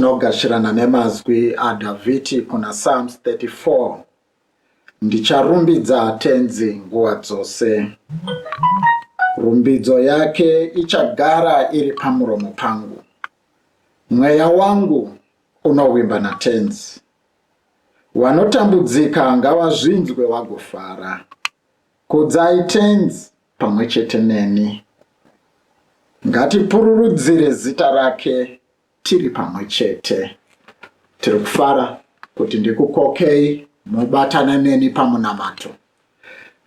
tinogashirana nemazwi aDhavhidhi kuna Psalms 34. Ndicharumbidza tenzi nguva dzose. Rumbidzo yake ichagara iri pamuromo pangu. Mweya wangu unovimba natenzi. Wanotambudzika ngavazvinzwe vagofara. Kudzai tenzi pamwe chete neni. Ngatipururudzire zita rake tiri pamwe chete. Tiri kufara kuti ndikukokei mubatana neni pamunamato.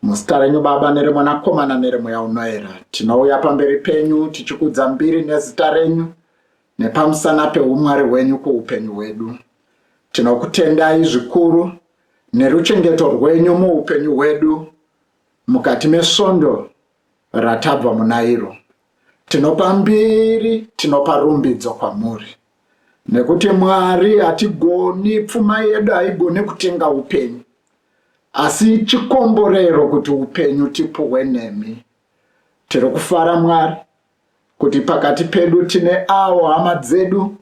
Muzita renyu Baba nereMwanakomana neremweya unoera. Tinouya pamberi penyu tichikudza mbiri nezita renyu nepamusana peumwari hwenyu kuupenyu hwedu. Tinokutendai zvikuru neruchengeto rwenyu muupenyu hwedu mukati mesvondo ratabva muna iro. Tinopa mbiri, tinopa rumbidzo kwamuri. Nekuti Mwari hatigoni, pfuma yedu haigoni kutenga upenyu. Asi chikomborero kuti upenyu tipuwe nemi. Tiri kufara Mwari kuti pakati pedu tine avo hama dzedu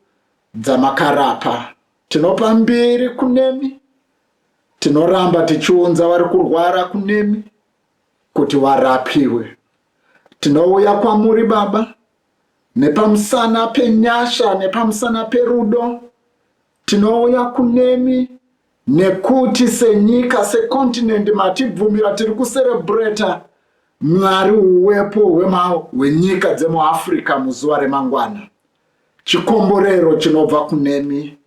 dzamakarapa. Tinopa mbiri kunemi. Tinoramba tichiunza vari kurwara kunemi kuti warapiwe. Tinouya kwamuri Baba nepamusana penyasha nepamusana perudo. Tinouya kunemi nekuti senyika sekontinent matibvumira tiri kuserebreta Mwari uwepo hwenyika dzemuAfrica muzuva remangwana. Chikomborero chinobva kunemi.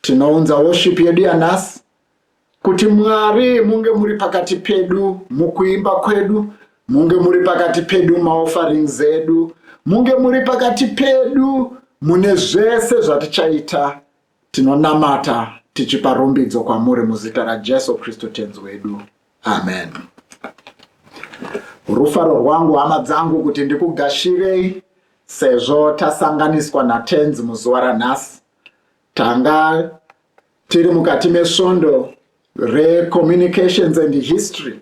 Tinounza worship yedu yanhasi kuti Mwari munge muri pakati pedu mukuimba kwedu, munge muri pakati pedu maofferings edu, munge muri pakati pedu mune zvese zvatichaita. Tinonamata tichipa rumbidzo kwamuri muzita raJesu Kristu tenzi wedu. Amen. Rufaro rwangu hama dzangu kuti ndikugashirei sezvo tasanganiswa natenzi muzuva ranhasi. Tanga tiri mukati mesvondo re-communications and history.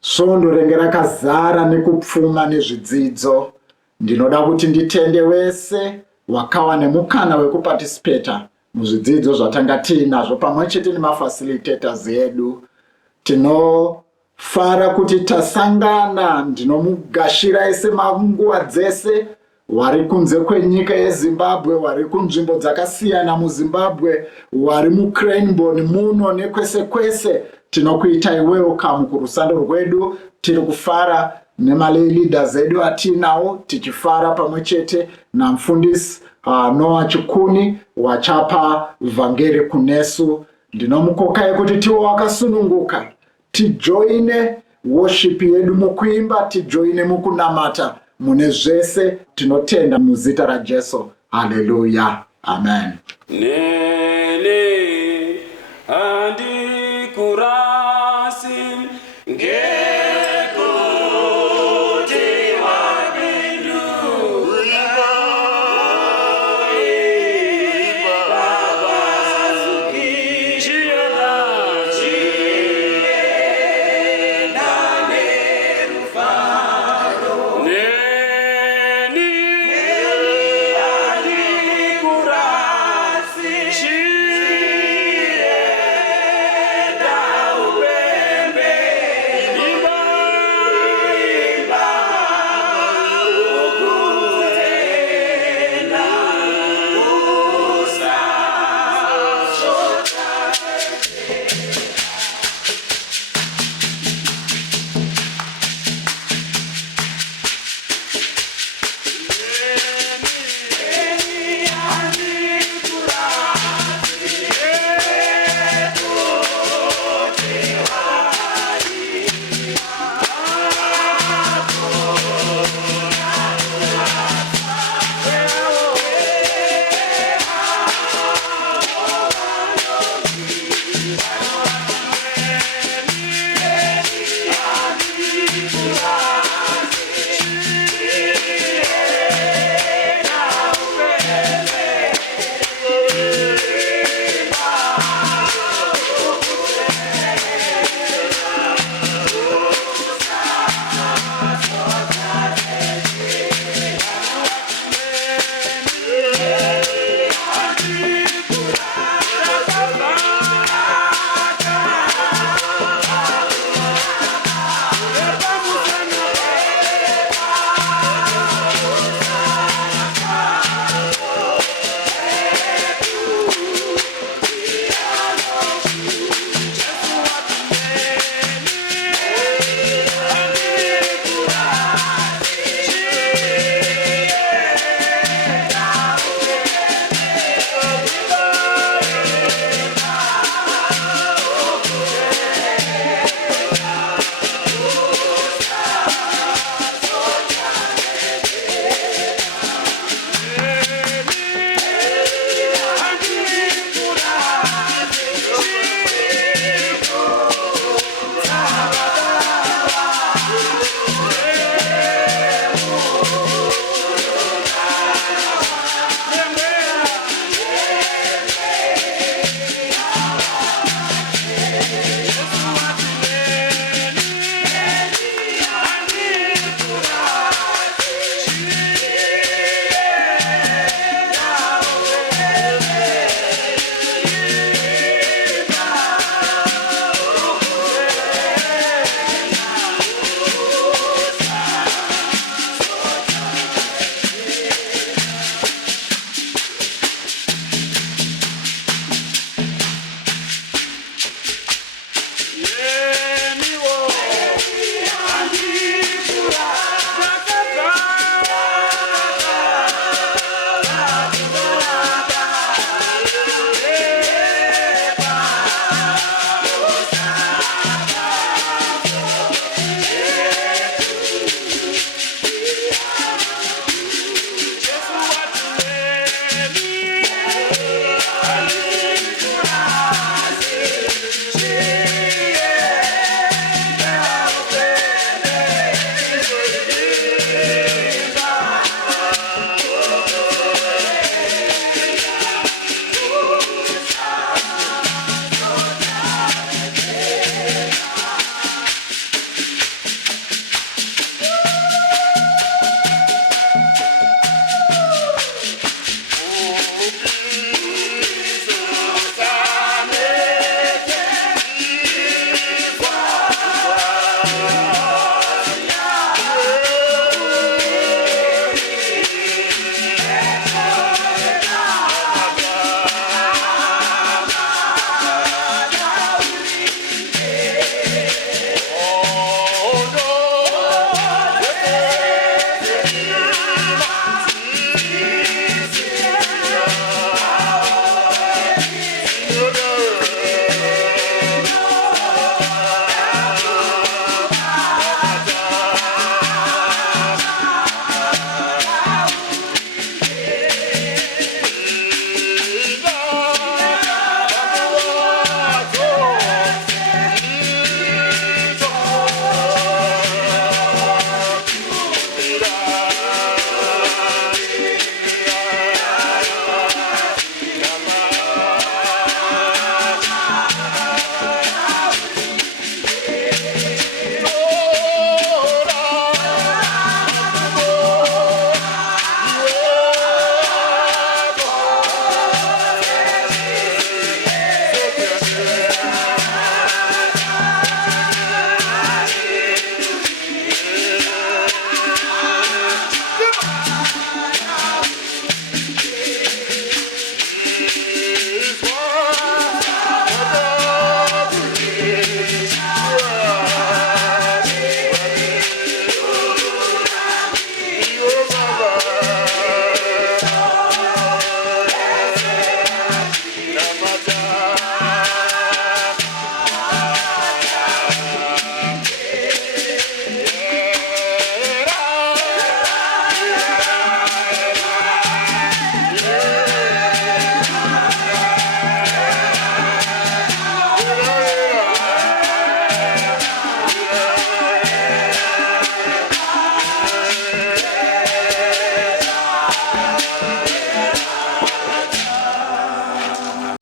Svondo renge rakazara nekupfuma nezvidzidzo. Ndinoda kuti nditende wese wakawa nemukana wekuparticipata muzvidzidzo zvatanga tiinazvo pamwe chete nemafacilitators edu. Tinofara kuti tasangana. Ndinomugashira ese manguva dzese wari kunze kwenyika yeZimbabwe, wari kunzvimbo dzakasiyana muZimbabwe, wari muCranebourne muno nekwese kwese. Tinokuitai welcome kurusando rwedu. Tiri kufara nemalay leaders edu atinawo, tichifara pamwe chete namufundisi Noah Chikuni wachapa vhangeri kunesu. Ndinomukokai kuti tiwe wakasununguka, tijoine worship yedu mukuimba, tijoine mukunamata mune zvese. Tinotenda muzita raJesu. Haleluya. Amen. Nene andikurasi Kurasi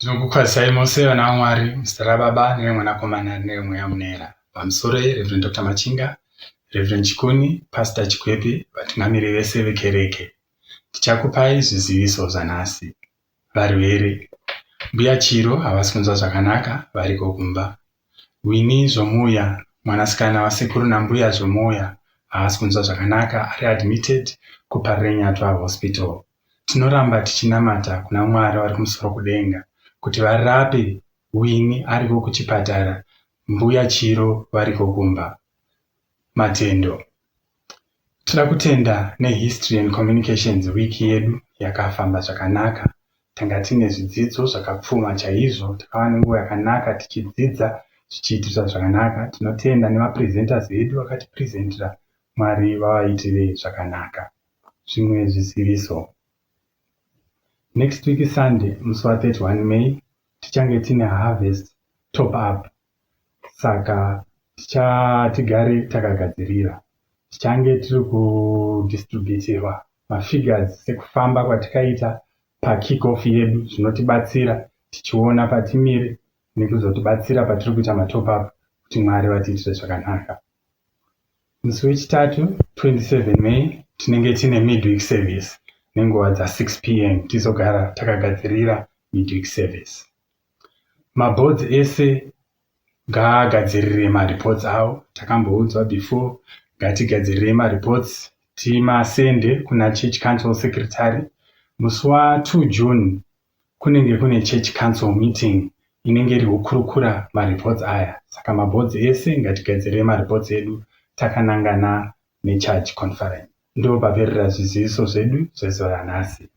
Ndinokukwazisai mose vana vaMwari, muzita raBaba nevemwanakomana nevemweya munera. Pamusoro Reverend Dr. Machinga, Reverend Chikuni, Pastor Chikwepi, vatungamiri vese vekereke. Tichakupai zviziviso zvanhasi. Varwere, mbuya Chiro havasi kunzwa zvakanaka, variko kumba. Winnie Zvomuya, mwanasikana wasekuru nambuya Zvomuya, havasi kunzwa zvakanaka, ari admitted kuParirenyatwa Hospital. Tinoramba tichinamata kuna Mwari vari kumusoro kudenga kuti varape Winnie ariko kuchipatara, mbuya Chiro variko kumba. Matendo. Toda kutenda neHistory and Communications Week yedu yakafamba zvakanaka. Tanga tine zvidzidzo zvakapfuma chaizvo, takawa nenguva yakanaka tichidzidza zvichiitika zvakanaka. Tinotenda nemapresenters vedu vakatipresentera, Mwari vavaitire zvakanaka. Zvimwe zviziviso. Next week Sunday, musi wa31 May, tichange tine harvest top up. Saka tigare takagadzirira. Tichange tiri kudistributirwa mafigures sekufamba kwatikaita pakick-off yedu, zvinotibatsira tichiona patimire nekuzotibatsira patiri kuita matop up kuti Mwari vatiitire zvakanaka. Musi wechitatu 27 May tinenge tine midweek service nenguva dza6 p.m. tizogara takagadzirira midweek service. Maboards ese ngaagadzirire mareports avo. Takamboudzwa before, ngatigadzirire mareports timasende kuna Church Council Secretary. Musi wa2 June kunenge kune Church Council meeting inenge iri kukurukura mareports aya. Saka maboards ese ngatigadzirire mareports edu takanangana nechurch conference. Ndo paperera zviziviso zvedu zvezuva ranhasi.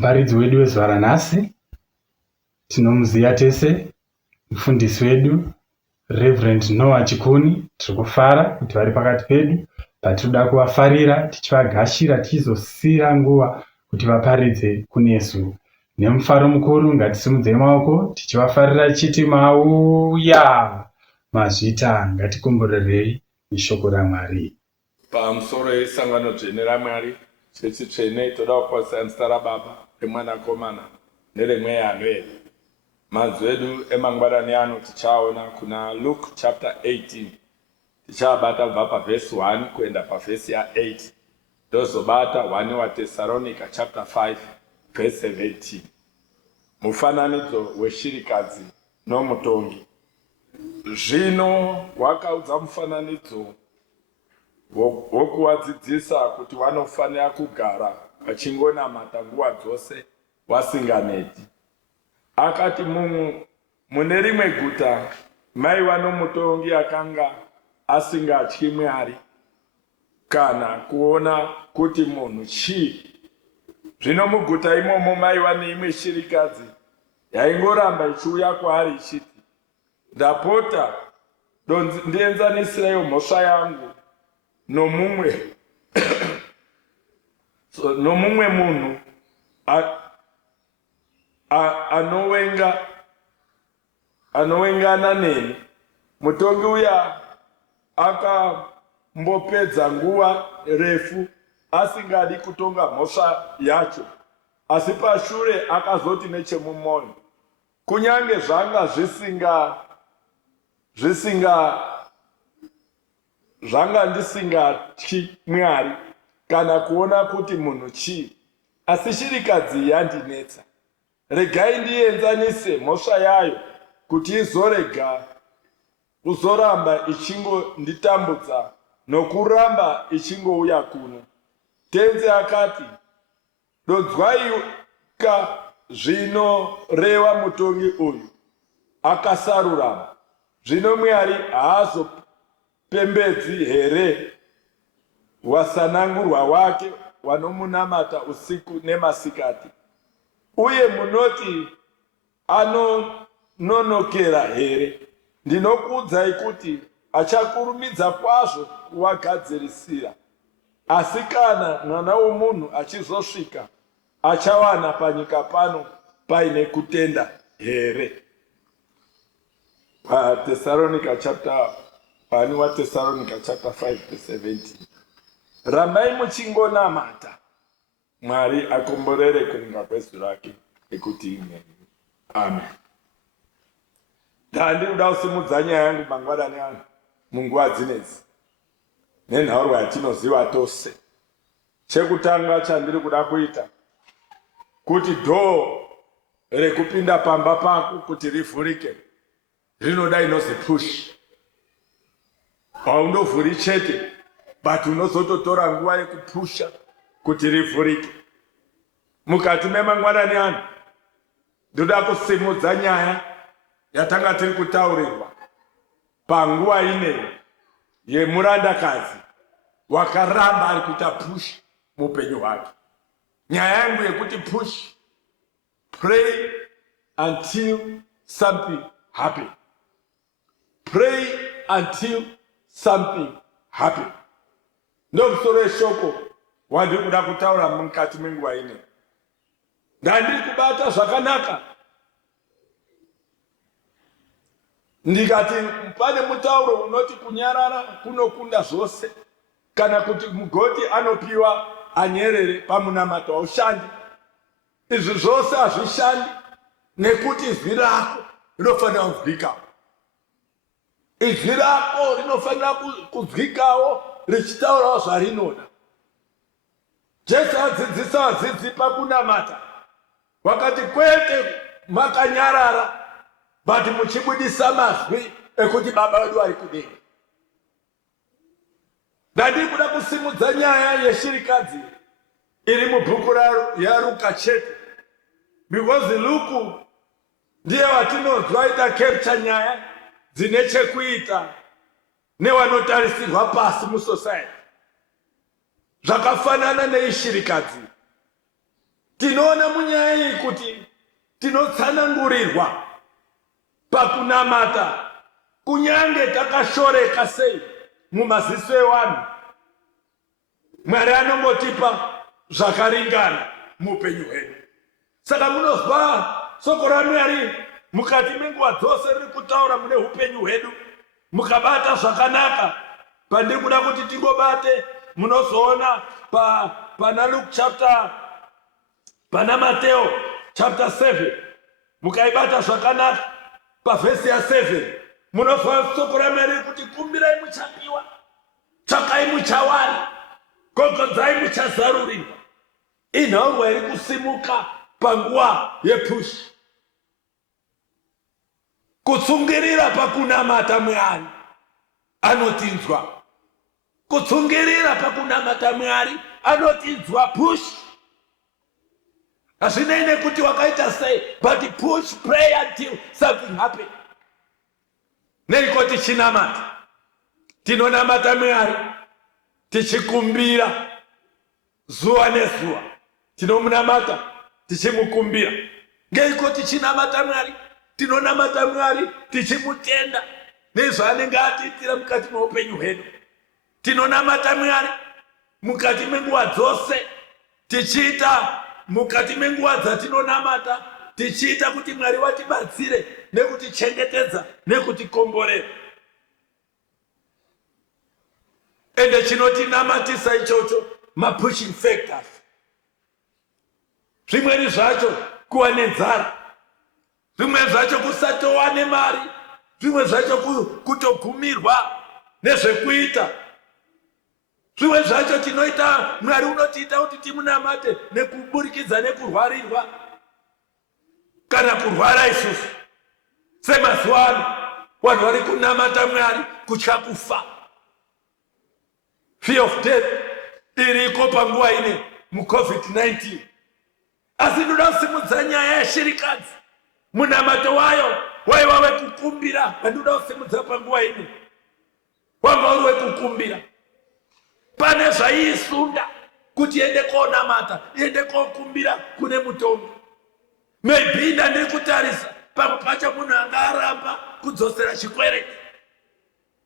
muparidzi wedu wezuva ranhasi tinomuziva tese, mufundisi wedu Reverend Noah Chikuni. Tiri kufara kuti vari pakati pedu, patinoda kuvafarira tichivagashira tichizosira nguva kuti vaparidze kunesu. Nemufaro mukuru ngatisimudzei maoko tichivafarira tichiti mauya mazvita. Ngatikomborerei neshoko raMwari. Pamusoro esangano dzvene raMwari, chechi tsvene toda kukwazisa zita raBaba, reMwanakomana neremweya anoyera. Manzwi edu emangwanani ano tichaona kuna Luke chapter 18. Tichabata kubva pavhesi 1 kuenda pavhesi ya8. Ndozobata 1 waTesalonika chapter 5 verse 17. Mufananidzo weshirikadzi nomutongi. Zvino wakaudza mufananidzo wokuvadzidzisa kuti vanofanira kugara vachingonamata nguva dzose vasinganeti. Akati mune rimwe guta maiva nomutongi akanga asingatyi Mwari kana kuona kuti munhu chii. Zvino muguta imomo maiva neimwe shirikadzi yaingoramba ichiuya kwaari ichiti, ndapota ndienzanisirewo mhosva yangu nomumwe munhu anowengana neni. Mutongi uya akambopedza nguva refu asingadi kutonga mhosva yacho, asi pashure akazoti nechemumwoyo, kunyange zvanga zvanga ndisingatyi Mwari kana kuona kuti munhu chii, asi shirikadzi yandinetsa. Regai ndienzanise mhosva yayo kuti izorega kuzoramba ichingonditambudza nokuramba ichingouya kuno. Tenzi akati, dodzwaika zvinoreva mutongi uyu akasarurama. Zvino Mwari haazopembedzi here wasanangurwa wake wanomunamata usiku nemasikati? Uye munoti anononokera here? Ndinokuudzai kuti achakurumidza kwazvo kuvagadzirisira. Asi kana Mwana woMunhu achizosvika, achawana panyika pano paine kutenda here? Thessalonica chapter 1 waTesalonica chapter 5 verse 17. Rambai muchingonamata, Mwari akomborere kuringa kwezwi rake ekuti ime. Amen. Ndikuda kusimudza nyaya yangu mangwanani ano munguva dzinedzi nenhorwa yatinoziva tose. Chekutanga chandiri kuda kuita kuti dhoo rekupinda pamba pako kuti rivhurike rinoda inozi push. Haundovhuri chete, but unozototora nguva yekupusha kuti rivhurike. Mukati memangwanani ano ndoda kusimudza nyaya yatanga tiri kutaurirwa panguva ineyi yemurandakazi wakaramba ari kuita push muupenyu hwake. Nyaya yangu yekuti push, pray until something happen. Pray until something happen. Ndomusoro weshoko wandiri kuda kutaura mukati menguva ineyi. Ndandiri kubata zvakanaka ndikati pane mutauro unoti kunyarara kunokunda zvose, kana kuti mugoti anopiwa anyerere pamunamato haushandi. Izvi zvose hazvishandi nekuti zwi rako rinofanira kunzwikawo. Izwi rako rinofanira kunzwikawo richitaurawo zvarinoda. Jesu adzidzisa vadzidzi pakunamata, wakati kwete makanyarara but muchibudisa mazwi ekuti Baba vedu vari kudenga. Ndandiri kuda kusimudza nyaya yeshirikadzi iri mubhuku yaRuka chete, because Luku ndiye watinonzwa ita capture nyaya dzine chekuita nevanotarisirwa pasi musociety. Zvakafanana neishirikadzi tinoona munyaya iyi kuti tinotsanangurirwa pakunamata kunyange takashoreka sei mumaziso evanhu. Mwari anongotipa zvakaringana muupenyu hwedu. Saka munozwa soko raMwari mukati menguva dzose riri kutaura mune upenyu hwedu, mukabata zvakanaka. Pandiri kuda kuti tingobate, munozoona pana Luke chapter, pana Mateo chapter 7, mukaibata zvakanaka pavhesi ya 7 munozwa soko raMwari kuti kumbirai muchapiwa, tsvakai muchawana, gogodzai muchazarurirwa. Inhaurwa iri kusimuka panguva yepush. Kutsungirira pakunamata Mwari anotinzwa. Kutsungirira pakunamata Mwari anotinzwa push. Hazvinei nekuti wakaita sei, but push, pray until something happen. Neiko tichinamata? Tinonamata Mwari tichikumbira zuva nezuva. Tinomunamata tichimukumbira. Ngeiko tichinamata Mwari? Tinonamata Mwari tichimutenda nezvaanenge atiitira mukati meupenyu hwedu. Tinonamata Mwari mukati menguva dzose, tichiita mukati menguva dzatinonamata, tichiita kuti Mwari watibatsire nekutichengetedza nekutikomborera. Ende chinotinamatisa ichocho mapushing factors. Zvimweni zvacho kuva nenzara, zvimwe zvacho kusatova nemari, zvimwe zvacho kutogumirwa nezvekuita, zvimwe zvacho tinoita Mwari unotiita kuti timunamate nekuburikidza nekurwarirwa kana kurwara isusu. Semazuva ano vanhu vari kunamata Mwari kutya kufa. Fear of death iriko panguva ine muCovid-19. Asi ndoda kusimudza nyaya yeshirikadzi. Munamato wayo waiva wekukumbira. Ndoda kusimudza panguva ino wanga uri wekukumbira. Pane zvaiisunda kuti iende konamata, iende kokumbira kune mutongi. Maybe ndandiri kutarisa pamwe pacho munhu anga aramba kudzosera chikwereti,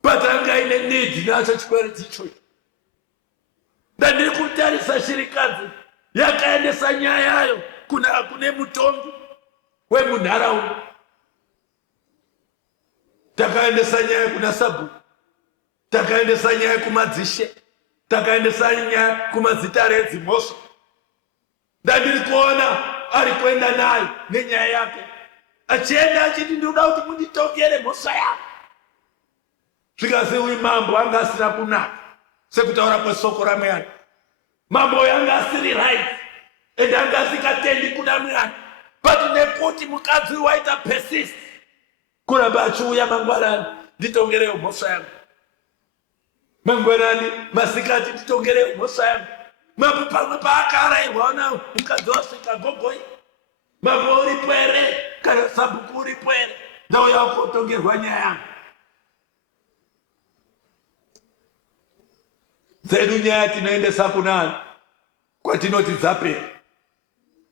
but anga aine need nacho chikwereti ichocho. Ndandiri kutarisa shirikadzi yakaendesa nyaya yayo kune mutongi wemunharaunda. Takaendesa nyaya kuna sabhuku, takaendesa nyaya kumadzishe, takaendesa nyaya kumazita redzimhosva. Ndandiri kuona ari kuenda nayo nenyaya yake, achienda achiti ndoda kuti munditongere mhosva yako. Zvikazi uyu mambo anga asina kunaka sekutaura kwesoko raMwari. Mambo uyu anga asiri right ende anga asikatendi kuna Mwari, but nekuti mukadzi uyu waita persist kuramba achiuya mangwanani, nditongerewo mhosva yangu. Mangwanani masikati, nditongerewo mhosva yangu. Mambo pamwe paakarairwa nawo mukadzi wasvika gogoi, mambo uripo here kana sabhuku uripo here, ndauya kutongerwa nyaya yangu. Dzedu nyaya tinoendesa kunani kwatinoti dzapera.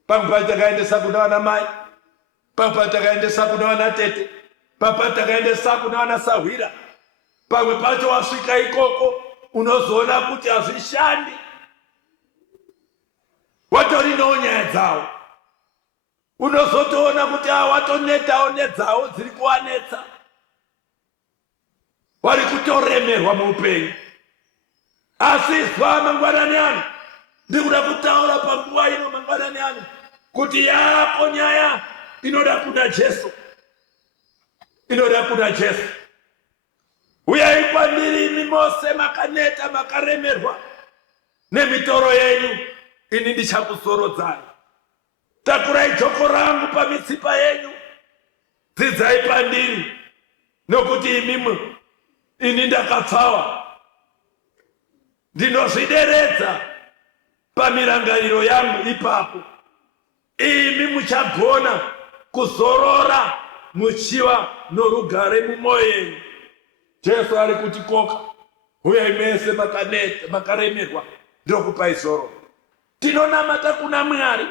Pamwe pacho takaendesa kuna vana mai, pamwe pacho takaendesa kuna vana tete, pamwe pacho takaendesa kuna vana sahwira. Pamwe pacho wasvika ikoko unozoona kuti hazvishandi, watorinawo nyaya dzavo. Unozotoona kuti watonetawo nedzawo dziri kuwanetsa, vari kutoremerwa muupenyu. Asi zva mangwanani ano, ndikuda kutaura panguva ino mangwanani ano kuti yako nyaya inoda kuna Jesu, inoda kuna Jesu. Uyai kwandiri imi mose makaneta makaremerwa nemitoro yenyu, ini ndichakusorodzai. Takurai joko rangu pamitsipa yenyu, dzidzai pandiri, nokuti imimi ini ndakapfawa. Ndinozvideredza pamirangariro yangu ipapo. Imi muchagona kuzorora muchiva norugare mumwoyo yenyu. Jesu ari kutikoka, uyai mese makaneta makaremerwa, ndokupai zororo. Tinonamata kuna Mwari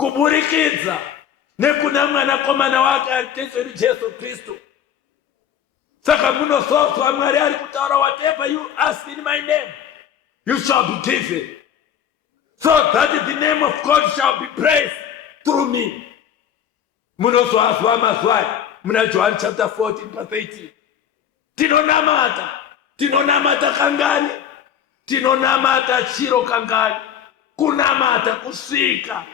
kuburikidza nekuna mwanakomana wake ari Jesu Kristu. Saka munosozwa Mwari ari kutaura, whatever you ask in my name, you shall be given, so that the name of God shall be praised through me. Munosozwa mazwai muna John chapter 14 verse 18. Tinonamata kangani? Tinonamata chiro kangani? Kunamata kusvika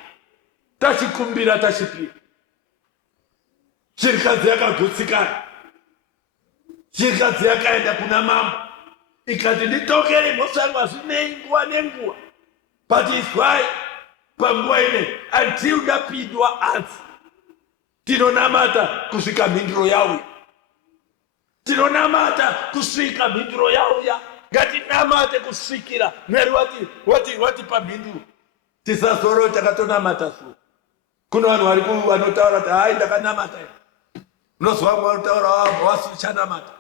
tachikumbira tachipira. Chirikadzi yakagutsikana, chirikadzi yakaenda kuna mambo ikati, nditokere mhosva hazvinei nguva nenguva, but izwai panguva ine until ndapindwa anzi. Tinonamata kusvika mhinduro yauya, tinonamata kusvika mhinduro yauya. Ngatinamate kusvikira Mwari wati pamhinduro. Tisazoro takatonamata su. Kuna vanhu vanotaura kuti hai ndakanamata. Unozwa vamwe vanotaura wasuchanamata.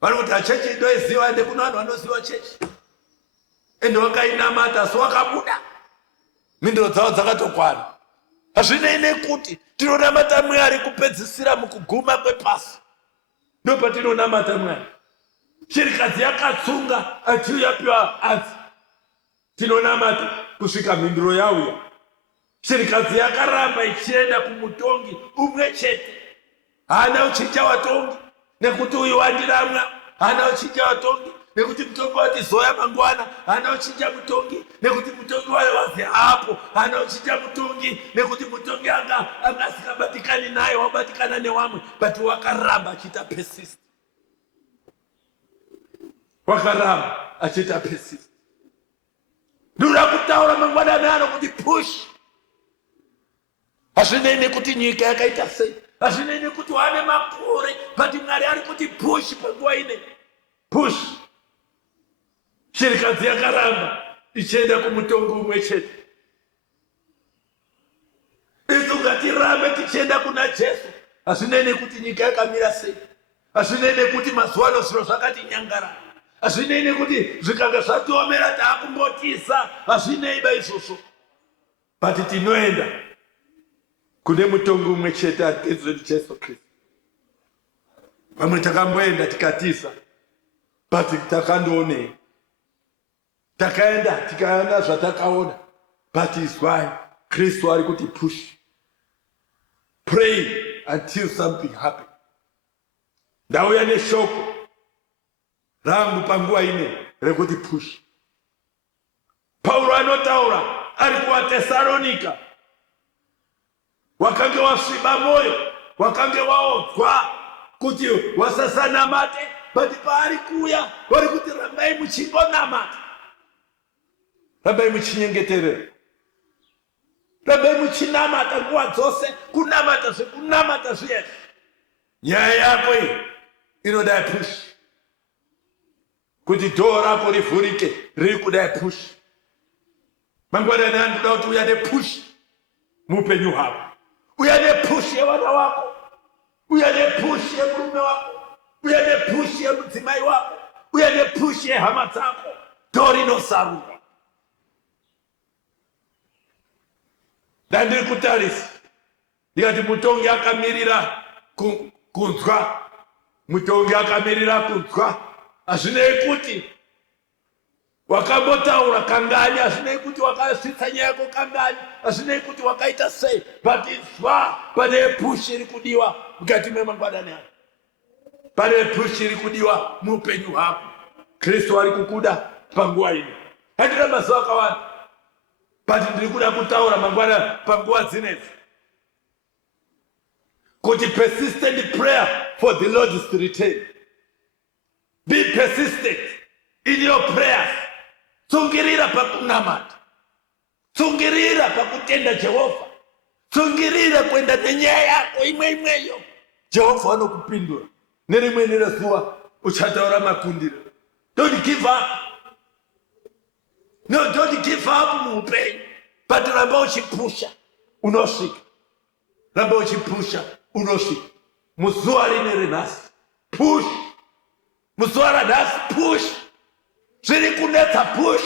Vari kuti hachechi ndoiziva, ende kuna vanhu vanoziva chechi. Ende wakainamata so wakabuda. Mhinduro dzavo dzakatokwana. Hazvinei nekuti tinonamata Mwari kupedzisira mukuguma kwepasi. Ndopatinonamata Mwari. Chirikadzi yakatsunga achiuyapiwa anzi. Tinonamata kusvika mhinduro yauya. Chirikadzi yakaramba ichienda kumutongi umwe chete. Hana uchinja watongi nekuti uyu wandiramwa. Hana uchinja watongi nekuti mutongi wati zoya mangwana. Hana uchinja mutongi nekuti mutongi wayo wazi hapo. Hana uchinja mutongi nekuti mutongi anga asikabatikani naye, wabatikana newamwe. But wakaramba achita persist. Wakaramba achita persist. Ndoda kutaura mangwanani ano kuti push. Hazvinei nekuti nyika yakaita sei, hazvinei nekuti wane makore, but Mwari ari kuti push panguva ine. Push. Chirikadzi yakaramba ichienda kumutongi umwe chete. Isu ngatirambe tichienda kuna Jesu. Hazvinei nekuti nyika yakamira sei, hazvinei nekuti mazuva ano zviro zvakati nyangarara, hazvinei nekuti zvikanga zvatiomera taakumbotisa, hazvinei baizvozvo. But tinoenda kune mutongi umwe chete ari Jesu Kristu. Vamwe takamboenda tikatisa, but takandoonei. Takaenda tikaona zvatakaona, but izwai Kristu ari kuti push. Pray until something happens. Ndauya neshoko rangu panguva ine rekuti push. Paulo anotaura ari kuvaTesaronika. Wakange wasviba moyo, wakange waodzwa kuti wasasanamate, but paari kuuya vari kuti rambai muchingonamata, rambai muchinyengeterera, rambai muchinamata nguva dzose. Kunamata zvekunamata zviyezvi. Nyaya yako iyi inodai push. Kuti dhoo rako rivhurike riri kudai push. Mangwanani anoda kuti uya nepush muupenyu hwako. Uya nepush yevana wako, uya nepush yemurume wako, uya nepush yemudzimai wako, uya nepush yehama dzako. Dhoo rinosarurwa. Ndandiri kutarisa ndikati mutongi akamirira kunzwa, mutongi akamirira kunzwa. Hazvinei kuti wakambotaura kangani, hazvinei kuti wakasvitsa nyaya yako kangani, hazvinei kuti wakaita sei, but izwa pane push iri kudiwa mukati memangwanani ako. Pane push iri kudiwa muupenyu hwako. Kristu ari kukuda panguva ino. Handina mazuva akawanda, but ndiri kuda kutaura mangwana panguva dzinedzi kuti persistent prayer for the Lord's return. Be persistent in your prayers. Tsungirira pakunamata, tsungirira pakutenda Jehovha, tsungirira kuenda nenyaya yako imweyo. Jehovha anokupindura. Nerimweni rezuva uchataura makundiro. Don't give up. No, don't give up muupenyu, but ramba uchipusha unosvika. Ramba uchipusha unosvika. Muzuva rine renhasi push. Muzuva ranhasi push. Zviri kunetsa push.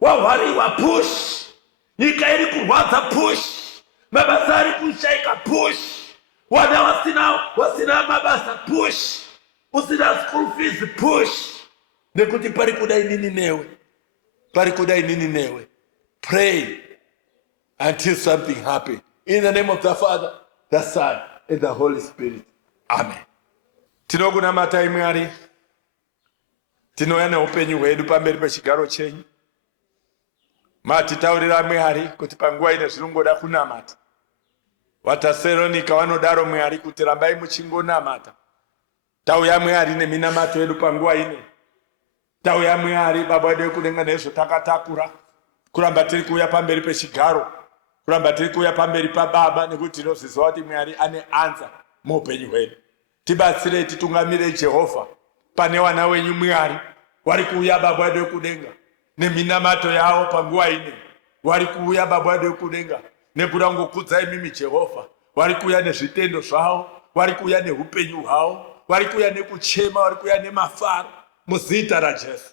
Wahwariwa push. Nyika iri kurwadza push. mabasa ari kushaika, push. Wana wasina mabasa, push. Usina school fees, push. Nekuti pari kudai nini newe. Pray until something happens. In the name of the Father, the Son, and the Holy Spirit. Amen. Tinokunamata Mwari. Tinoya neupenyu hwedu pamberi pechigaro chenyu. Matitaurira Mwari kuti panguva ino zvinongoda kunamata. Vataseronika vanodaro Mwari kuti rambai muchingonamata. Tauya Mwari neminamato yedu panguva ino. Tauya Mwari Baba vedu kudenga nezvo takatakura. Kuramba tiri kuuya pamberi pechigaro. Kuramba tiri kuuya pamberi paBaba nekuti tinozviziva kuti Mwari ane answer muupenyu hwedu. Tibatsire titungamire Jehovha pane vana wenyu Mwari vari kuuya Baba vedu kudenga neminamato yavo panguva ino. Vari kuuya Baba vedu kudenga nekuda kungokudzai mimi Jehovha. Vari kuuya nezvitendo zvavo, vari kuuya neupenyu hwavo, vari kuuya nekuchema, vari kuuya nemafaro muzita raJesu.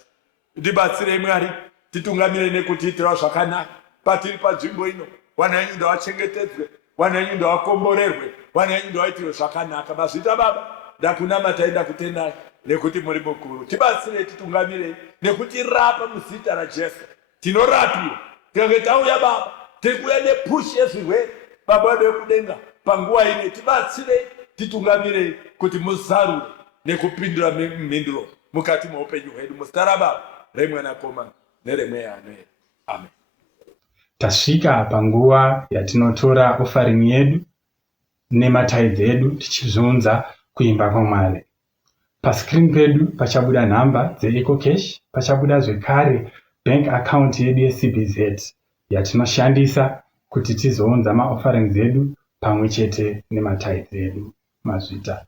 Tibatsire Mwari, titungamire nekutiitira zvakanaka patiri panzvimbo ino. Vana venyu ndavachengetedzwe, vana venyu ndavakomborerwe, vana venyu ndavaitirwe zvakanaka. Mazvita Baba, ndakunamatai ndakutendai nekuti muri mukuru. Tibatsire titungamire nekutirapa muzita raJesu. Tinorapiwa tikange tauya Baba, tiri kuuya nepush yezvirwere Baba vedu vekudenga panguva ino. Tibatsire titungamire kuti muzarure nekupindura mhinduro mukati muupenyu hwedu muzita raBaba, reMwanakomana neremweya anoyera. Amen. Tasvika panguva yatinotora offering yedu nematithe edu tichizunza kuimba kwaMwari. Pascreen pedu pachabuda nhamba dzeEcoCash, pachabuda zvekare bank account yedu yeCBZ yatinoshandisa kuti tizounza maofferings edu pamwe chete nematithe edu. Mazvita.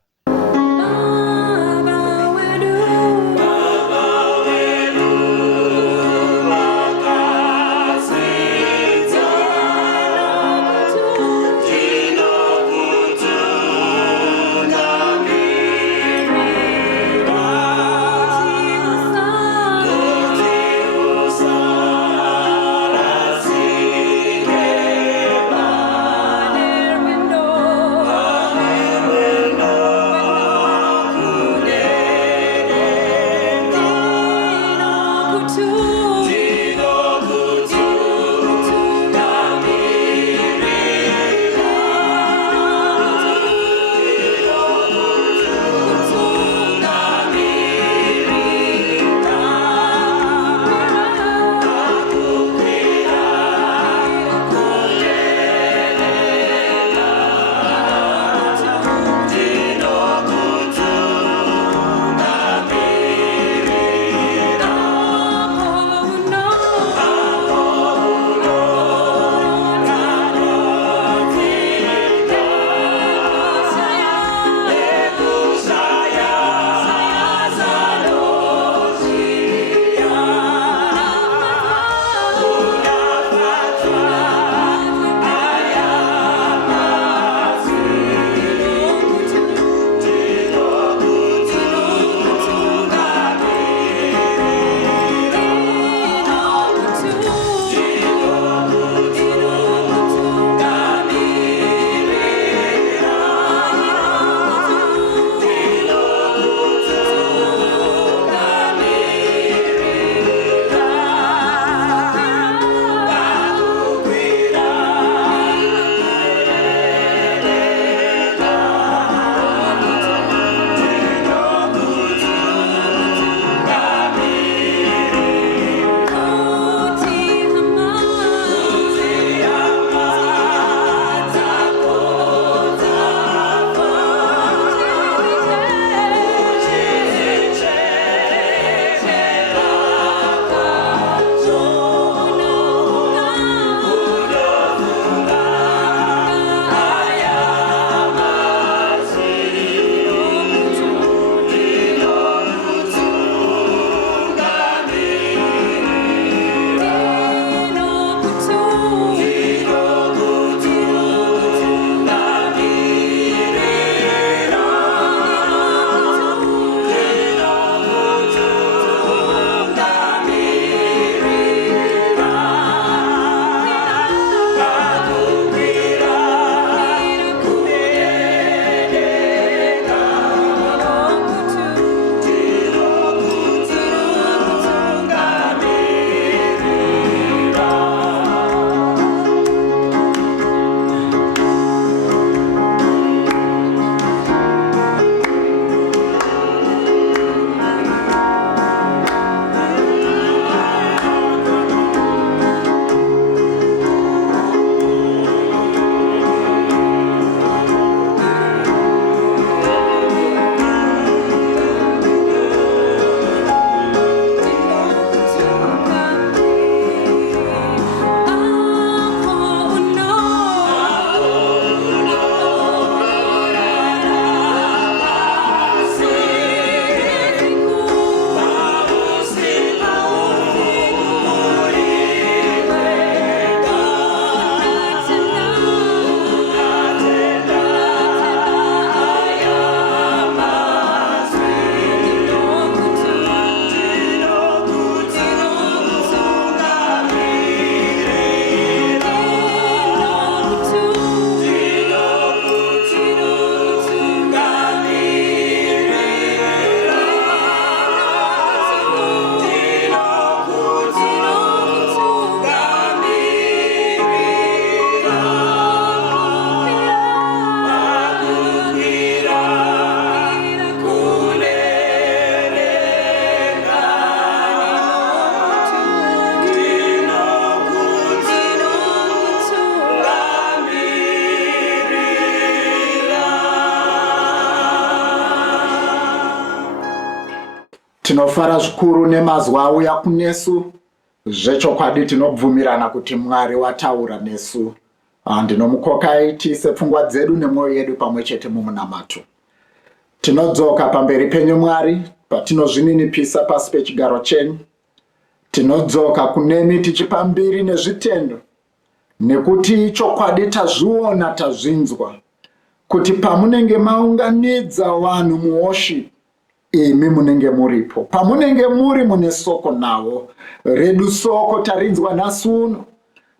Tinofara zvikuru nemazwi auya kunesu. Zvechokwadi tinobvumirana kuti Mwari wataura nesu. Ndinomukoka aitise pfungwa dzedu nemwoyo yedu pamwe chete mumunamato. Tinodzoka pamberi penyu Mwari patinozvininipisa pasi pechigaro chenyu. Tinodzoka kunemi tichipa mbiri nezvitendo, nekuti chokwadi tazviona tazvinzwa kuti pamunenge maunganidza vanhu muworship, imi munenge muripo. Pamunenge muri mune soko navo. Redu soko tarinzwa nhasi uno.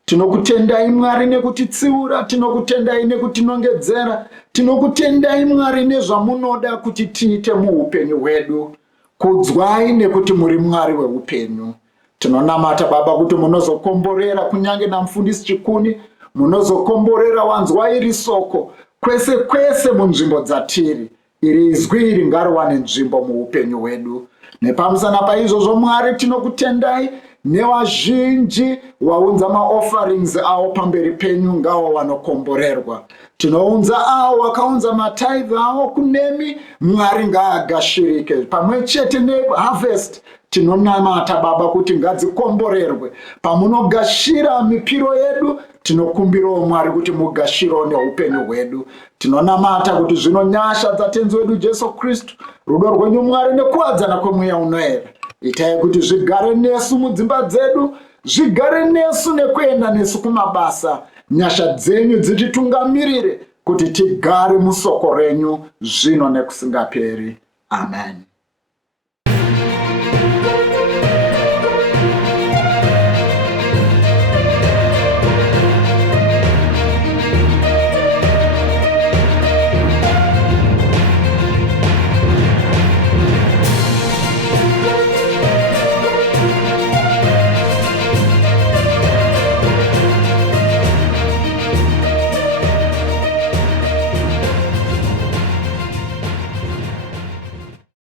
Tinokutendai Mwari nekutitsiura, tinokutendai nekutinongedzera, tinokutendai Mwari nezvamunoda kuti tiite muupenyu hwedu. Kudzwai nekuti muri Mwari weupenyu. Tinonamata Baba kuti munozokomborera kunyange namufundisi Chikuni, munozokomborera wanzwa iri soko kwese kwese munzvimbo dzatiri. Iri izwi iri ngariwane nzvimbo muupenyu hwedu. Nepamusana paizvozvo Mwari tinokutendai nevazhinji waunza maofferings avo pamberi penyu ngavo vanokomborerwa. Tinounza avo wakaunza matithe avo kunemi, Mwari ngaagashirike. Pamwe chete neharvest tinonamata Baba kuti ngadzikomborerwe. Pamunogashira mipiro yedu, tinokumbirawo Mwari kuti mugashiro neupenyu hwedu. Tinonamata kuti zvino nyasha dzatenzi wedu Jesu Kristu, rudo rwenyu Mwari nekuwadzana kwemweya unoera, itai kuti zvigare nesu mudzimba dzedu, zvigare nesu nekuenda nesu kumabasa. Nyasha dzenyu dzititungamirire kuti tigare musoko renyu zvino nekusingaperi. Amen.